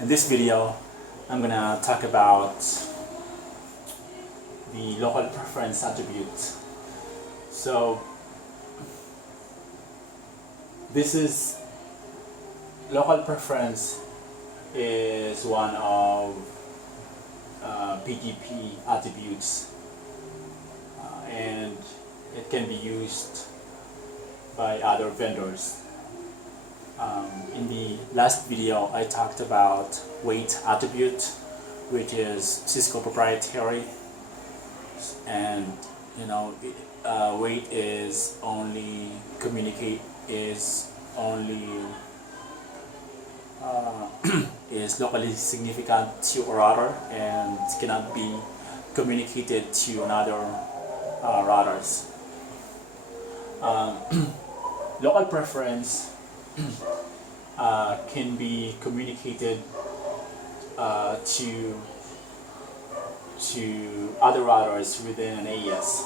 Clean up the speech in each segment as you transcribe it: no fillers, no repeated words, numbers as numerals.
In this video, I'm gonna talk about the local preference attribute. So this is local preference is one of PGP attributes, and it can be used by other vendors. In the last video, I talked about weight attribute, which is Cisco proprietary, and weight is only is locally significant to a router and cannot be communicated to another routers. Local preference can be communicated to other routers within an AES.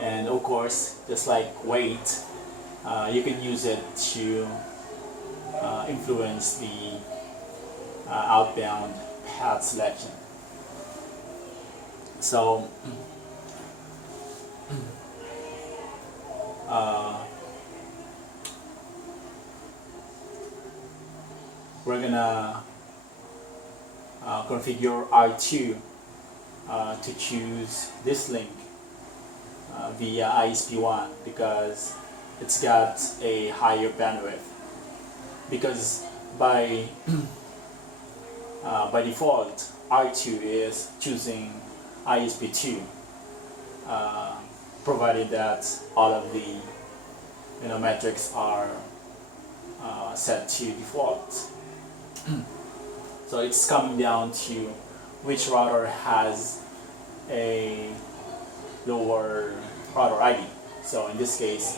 And of course, just like weight, you can use it to influence the outbound path selection. So we're gonna configure R2 to choose this link via ISP1 because it's got a higher bandwidth. Because by default, R2 is choosing ISP2, provided that all of the metrics are set to default. So it's coming down to which router has a lower router ID. So in this case,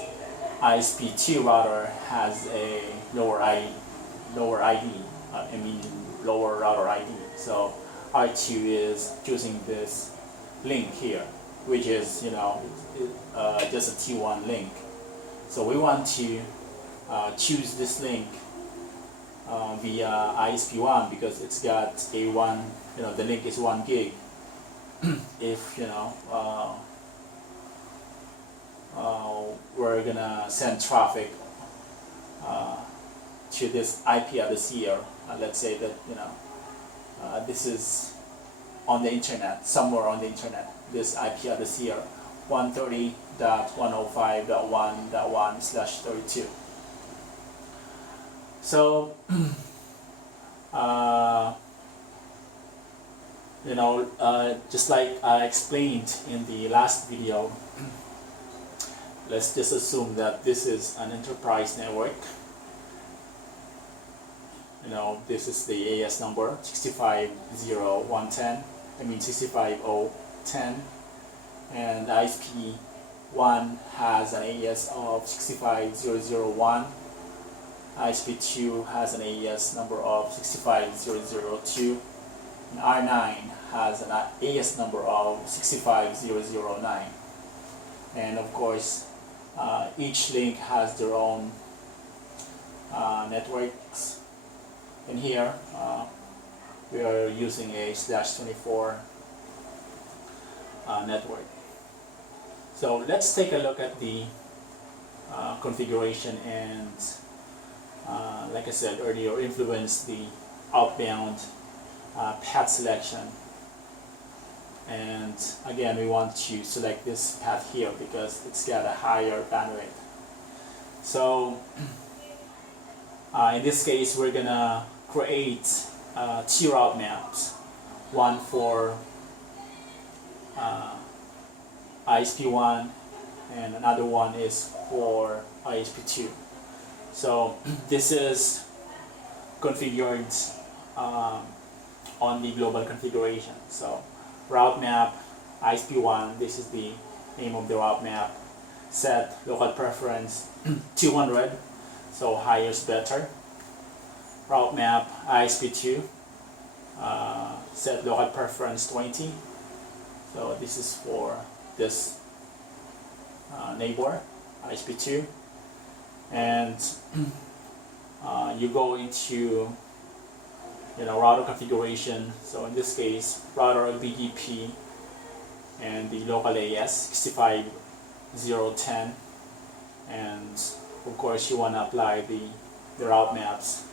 ISP2 router has a lower router ID. So R2 is choosing this link here, which is just a T1 link. So we want to choose this link via ISP1 because it's got a the link is 1 gig. If we're gonna send traffic to this IP address here, let's say that this is on the internet, somewhere on the internet, this IP address here, 130.105.1.1/32. So just like I explained in the last video, let's just assume that this is an enterprise network. This is the AES number 65010, 65010, and ISP1 has an AES of 65001. ISP2 has an AES number of 65002, and R9 has an AES number of 65009. And of course, each link has their own networks. And here we are using a /24 network. So let's take a look at the configuration and like I said earlier, influence the outbound path selection. And again, we want to select this path here because it's got a higher bandwidth. So in this case, we're gonna create 2 route maps, one for ISP1 and another one is for ISP2. So this is configured on the global configuration. So route map ISP1, this is the name of the route map. Set local preference 200, so higher is better. Route map ISP2, set local preference 20, so this is for this neighbor ISP2. And you go into router configuration. So in this case, router BGP and the local AS 65010, and of course you want to apply the route maps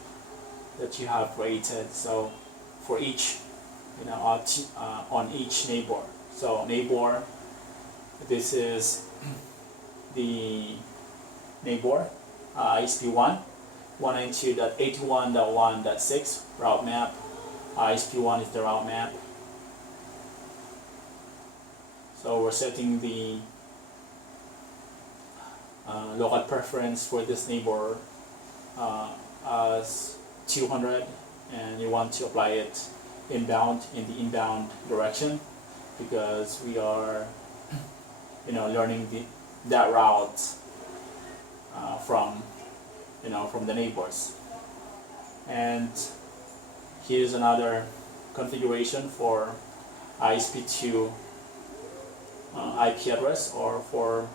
that you have created. So for each on each neighbor. So neighbor, this is the neighbor ISP1 192.81.1.6 route map. ISP1 is the route map. So we're setting the local preference for this neighbor as 200, and you want to apply it inbound, in the inbound direction, because we are learning that route from the neighbors. And here's another configuration for ISP2 IP address, or for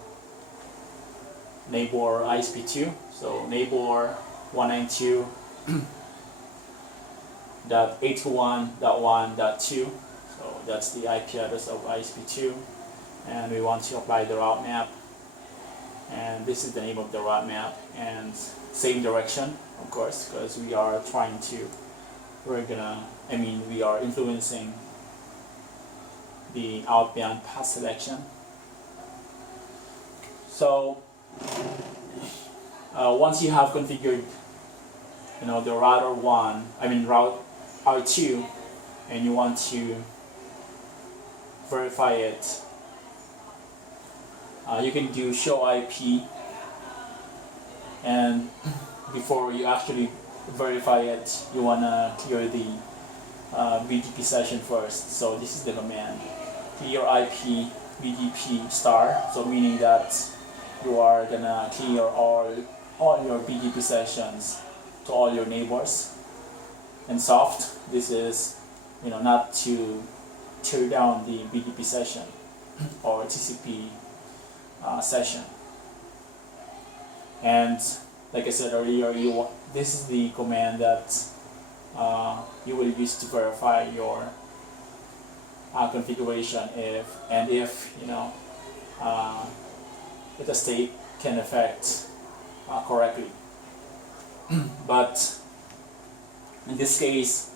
neighbor ISP2. So neighbor 192.81.1.2. So that's the IP address of ISP2, and we want to apply the route map, and this is the name of the route map, and same direction, of course, because we are influencing the outbound path selection. So once you have configured the route R2, and you want to verify it, you can do show IP, and before you actually verify it, you want to clear the BGP session first. So this is the command: clear IP BGP star. So meaning that you are gonna clear all your BGP sessions to all your neighbors. And soft, this is not to tear down the BGP session or TCP session. And like I said earlier, this is the command that you will use to verify your configuration if the state can affect correctly. But in this case,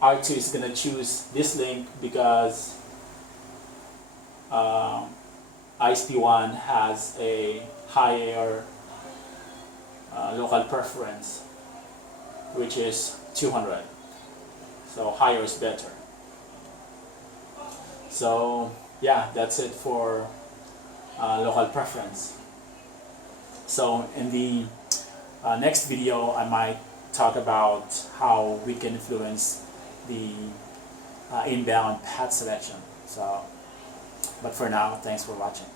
R2 is going to choose this link because ISP1 has a higher local preference, which is 200. So higher is better. So yeah, that's it for local preference. So in the next video, I might talk about how we can influence the inbound path selection. So, but for now, thanks for watching.